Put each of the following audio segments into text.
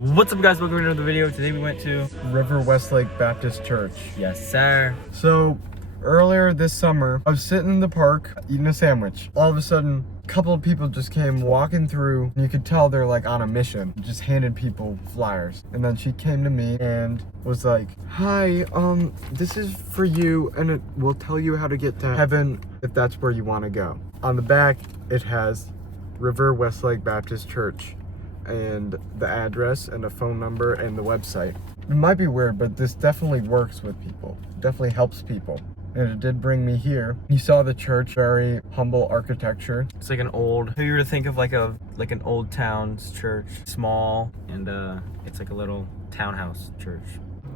What's up, guys? Welcome to another video. Today we went to River Westlake Baptist Church. Yes, sir. So earlier this summer, I was sitting in the park eating a sandwich. All of a sudden, a couple of people just came walking through, and you could tell they're like on a mission. Just handed people flyers. And then she came to me and was like, "Hi, this is for you, and it will tell you how to get to heaven if that's where you want to go." On the back, it has River Westlake Baptist Church and the address and a phone number and the website. It might be weird, but this definitely works with people. Definitely helps people. And it did bring me here. You saw the church, very humble architecture. It's like an old, if you were to think of like an old town's church, small, and it's like a little townhouse church.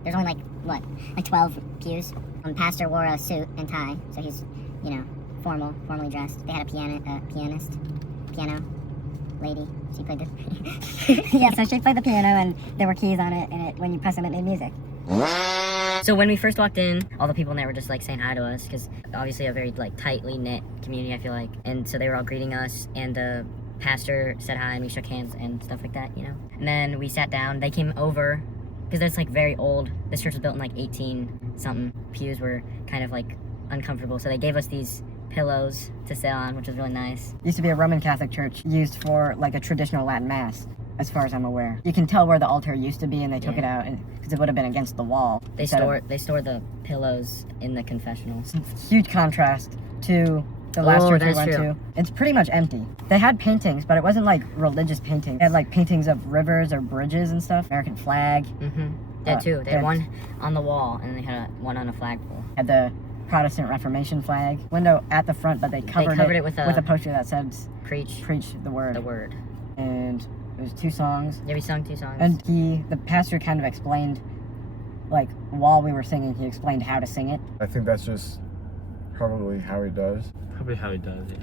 There's only like 12 pews. Pastor wore a suit and tie, so he's, formally dressed. They had a piano lady. She played the yeah, so she played the piano, and there were keys on it, and when you press them, it made music. So when we first walked in, all the people in there were just like saying hi to us, because obviously a very like tightly knit community, I feel like. And so they were all greeting us, and the pastor said hi, and we shook hands and stuff like that, And then we sat down. They came over, because it's like very old. This church was built in like 18 something. Pews were kind of like uncomfortable, so they gave us these pillows to sit on, which was really nice. Used to be a Roman Catholic church used for like a traditional Latin mass, as far as I'm aware. You can tell where the altar used to be, and they took it out because it would have been against the wall. They store the pillows in the confessionals. Huge contrast to the last church we went true. to. It's pretty much empty. They had paintings, but it wasn't like religious paintings. They had like paintings of rivers or bridges and stuff. American flag. They had two. They had one on the wall, and then they had one on a flagpole. Had the Protestant Reformation flag window at the front, but they covered it with a poster that says preach the word. The word. And it was 2 songs. Yeah, we sung 2 songs. And the pastor kind of explained, like, while we were singing, he explained how to sing it. I think that's just probably how he does. Probably how he does it.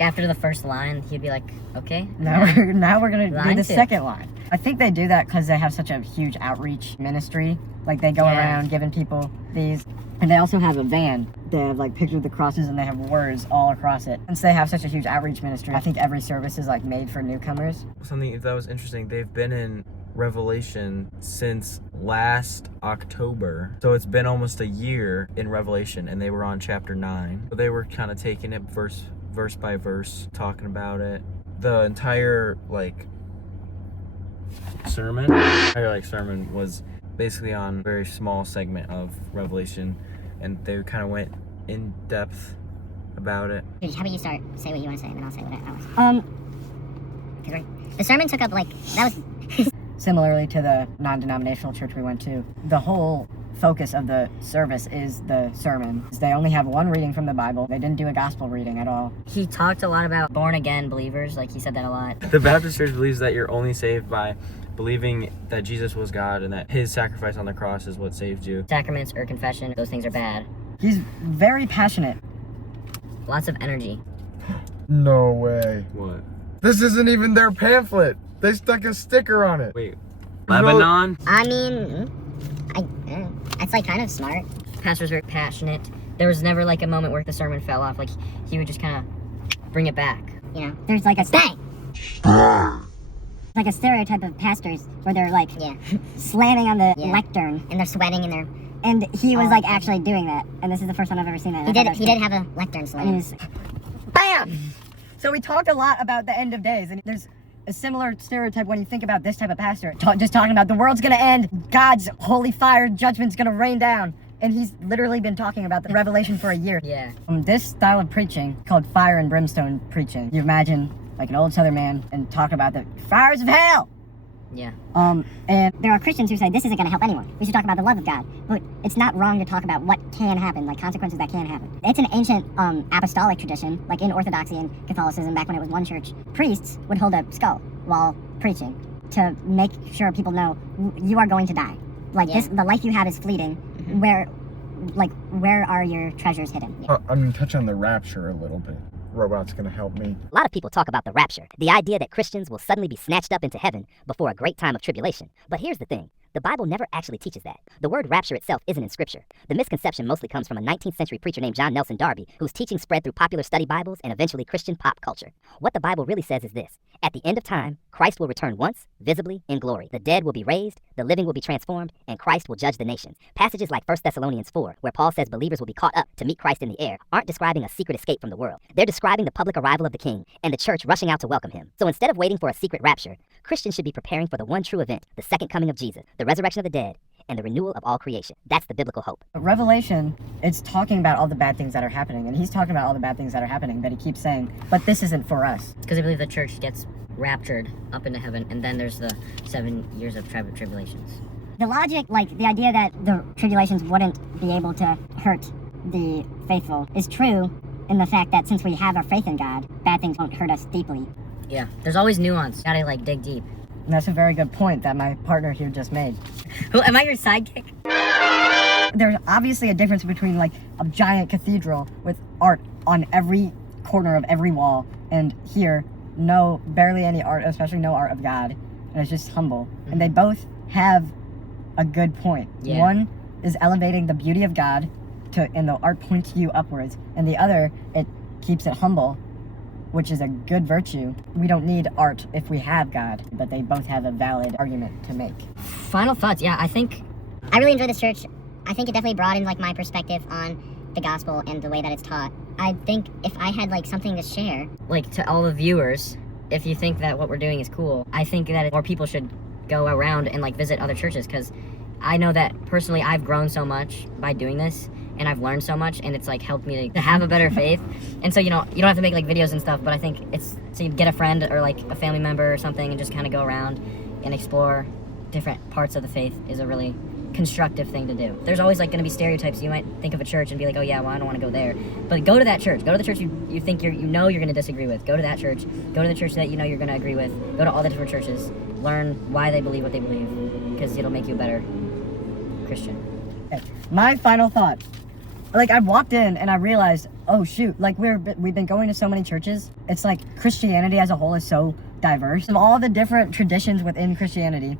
After the first line, he'd be like, "Okay, now we're gonna do Line the 2. second line." I think they do that because they have such a huge outreach ministry. Like, they go around giving people these. And they also have a van. They have like pictures of the crosses, and they have words all across it. Since they have such a huge outreach ministry, I think every service is like made for newcomers. Something that was interesting, they've been in Revelation since last October. So it's been almost a year in Revelation, and they were on chapter 9. So they were kind of taking it verse by verse, talking about it. The entire sermon was basically on a very small segment of Revelation, and they kind of went in depth about it. How about you start? Say what you want to say, and then I'll say what I was. Because the sermon took up that was. Similarly to the non-denominational church we went to, the whole focus of the service is the sermon. They only have one reading from the Bible. They didn't do a gospel reading at all. He talked a lot about born-again believers, like he said that a lot. The Baptist Church believes that you're only saved by believing that Jesus was God and that his sacrifice on the cross is what saved you. Sacraments or confession, those things are bad. He's very passionate. Lots of energy. No way. What? This isn't even their pamphlet. They stuck a sticker on it. Wait, Lebanon? I mean, that's like kind of smart. Pastor's very passionate. There was never like a moment where the sermon fell off. Like, he would just kind of bring it back. There's like a like a stereotype of pastors where they're like slamming on the lectern, and they're sweating, and he was like actually doing that. And this is the first time I've ever seen that. He did have a lectern slam. BAM! So we talked a lot about the end of days, and there's a similar stereotype when you think about this type of pastor. Just talking about the world's gonna end, God's holy fire judgment's gonna rain down. And he's literally been talking about the Revelation for a year. Yeah. This style of preaching, called fire and brimstone preaching, you imagine like an old Southern man and talk about the fires of hell. Yeah. And There are Christians who say this isn't going to help anyone. We should talk about the love of God. But it's not wrong to talk about what can happen, like consequences that can happen. It's an ancient apostolic tradition, like in Orthodoxy and Catholicism, back when it was one church. Priests would hold a skull while preaching to make sure people know you are going to die. The life you have is fleeting. Where are your treasures hidden? I'm gonna touch on the rapture a little bit. Robot's gonna help me. A lot of people talk about the rapture, the idea that Christians will suddenly be snatched up into heaven before a great time of tribulation. But here's the thing. The Bible never actually teaches that. The word rapture itself isn't in Scripture. The misconception mostly comes from a 19th century preacher named John Nelson Darby, whose teaching spread through popular study Bibles and eventually Christian pop culture. What the Bible really says is this: at the end of time, Christ will return once, visibly, in glory. The dead will be raised, the living will be transformed, and Christ will judge the nations. Passages like 1 Thessalonians 4, where Paul says believers will be caught up to meet Christ in the air, aren't describing a secret escape from the world. They're describing the public arrival of the King and the church rushing out to welcome him. So instead of waiting for a secret rapture, Christians should be preparing for the one true event, the second coming of Jesus, the resurrection of the dead, and the renewal of all creation. That's the biblical hope. Revelation, it's talking about all the bad things that are happening, and he's talking about all the bad things that are happening, but he keeps saying, but this isn't for us. Because I believe the church gets raptured up into heaven, and then there's the 7 years of tribulations. The logic, like the idea that the tribulations wouldn't be able to hurt the faithful, is true in the fact that since we have our faith in God, bad things won't hurt us deeply. Yeah, there's always nuance. You gotta like dig deep. And that's a very good point that my partner here just made. Who am I, your sidekick? There's obviously a difference between like a giant cathedral with art on every corner of every wall, and here, barely any art, especially no art of God, and it's just humble. And they both have a good point. Yeah. One is elevating the beauty of God and the art points you upwards, and the other, it keeps it humble, which is a good virtue. We don't need art if we have God, but they both have a valid argument to make. Final thoughts. Yeah, I really enjoy this church. I think it definitely broadened like my perspective on the gospel and the way that it's taught. I think if I had like something to share, like to all the viewers, if you think that what we're doing is cool, I think that more people should go around and like visit other churches, because I know that personally I've grown so much by doing this, and I've learned so much, and it's like helped me to have a better faith. And so, you don't have to make like videos and stuff, but I think it's so you get a friend or like a family member or something and just kind of go around and explore different parts of the faith is a really constructive thing to do. There's always like going to be stereotypes. You might think of a church and be like, oh yeah, well I don't want to go there, but go to that church. Go to the church you think you're going to disagree with. Go to that church. Go to the church that you know you're going to agree with. Go to all the different churches. Learn why they believe what they believe, because it'll make you a better Christian. Okay. My final thought. Like, I walked in and I realized, oh shoot, like we've been going to so many churches. It's like Christianity as a whole is so diverse of all the different traditions within Christianity.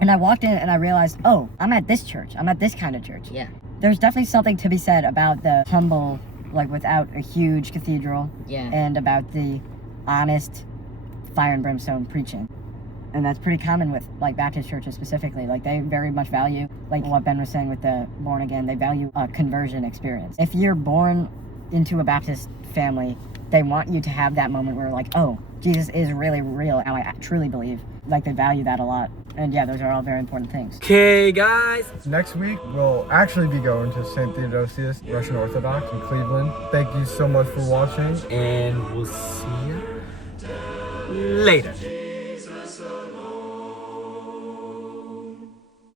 And I walked in and I realized, oh, I'm at this church. I'm at this kind of church. Yeah. There's definitely something to be said about the humble, like without a huge cathedral. Yeah. And about the honest fire and brimstone preaching. And that's pretty common with like Baptist churches specifically. Like they very much value, like what Ben was saying with the born again, they value a conversion experience. If you're born into a Baptist family, they want you to have that moment where like, oh, Jesus is really real and I truly believe. Like they value that a lot. And yeah, those are all very important things. Okay, guys. Next week, we'll actually be going to St. Theodosius, Russian Orthodox in Cleveland. Thank you so much for watching. And we'll see you later.